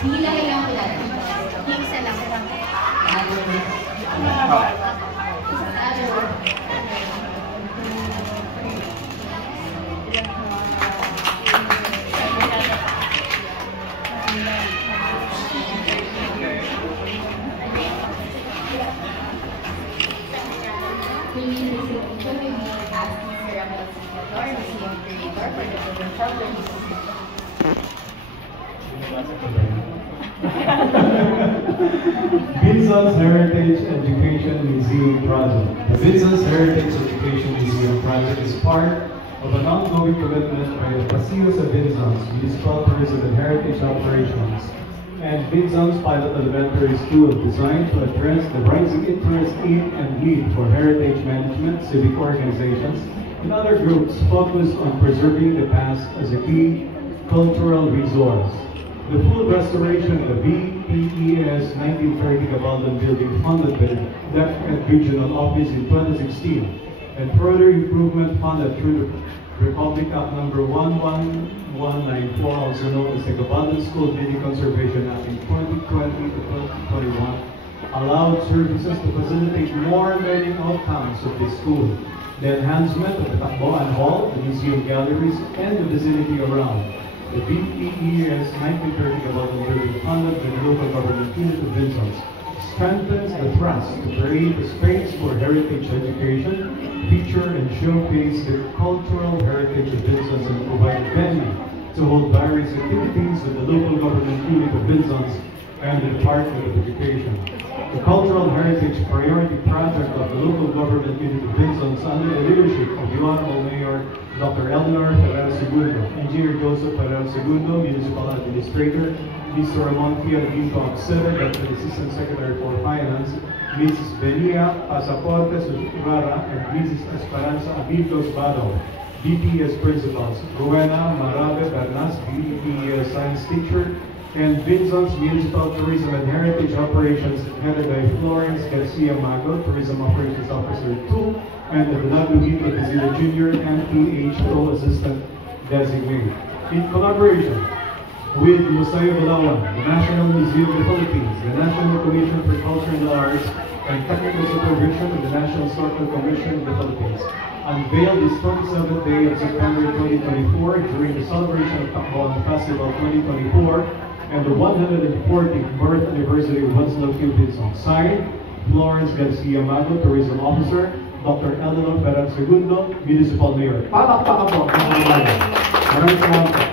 Hilahin lang po natin. Yung isa lang. Binzon's Heritage Education Museum Project. The Binzon's Heritage Education Museum Project is part of an ongoing commitment by the Pasillo sa Binzon's Municipal Tourism and Heritage Operations and Binzon's Pilot Elementary School, designed to address the rising interest in and need for heritage management, civic organizations, and other groups focused on preserving the past as a key cultural resource. The full restoration of the BPES 1930 Gabaldon building funded by the DepEd Regional Office in 2016, and further improvement funded through the Republic Act number 11194, also known as the Gabaldon School Building Conservation Act in 2020 to 2021, allowed services to facilitate more learning outcomes of the school, the enhancement of the Tacloban Hall, the museum galleries, and the vicinity around. The BPES 1930 Gabaldon building funded by the local government unit of Binzon's strengthens the thrust to create a space for heritage education, feature and showcase the cultural heritage of Binzon's, and provide a venue to hold various activities with the local government unit of Binzon's and the Department of Education. The Cultural Heritage Priority Project of the local government unit of Binzon's, under the leadership of the Honorable Mayor Dr. Eleanor Ferrer Segundo, Engineer Joseph Ferrer Segundo, Municipal Administrator, Mr. Ramon Fialdito Obsede, Deputy Assistant Secretary for Finance, Mrs. Benia Pasaportes Ibarra, and Mrs. Esperanza Abildos Bado, BPS Principals, Rowena Marabe Bernas, BPS Science Teacher, and Binzon's Municipal Tourism and Heritage Operations, headed by Florence Garcia Mago, Tourism Operations Officer 2, and the Laguito Desira Jr. MPHO Assistant Designate. In collaboration with Museo Bulawan, the National Museum of the Philippines, the National Commission for Culture and Arts, and technical supervision of the National Historical Commission of the Philippines, unveiled this 27th day of September 2024 during the celebration of Tacloban Festival 2024 and the 140th birth anniversary of Winslow Q. Binzon. Signed, Florence Garcia Mago, Tourism Officer, Dr. Eleanor Ferrer Segundo, Municipal Mayor. Palakpakan po! Maraming salamat.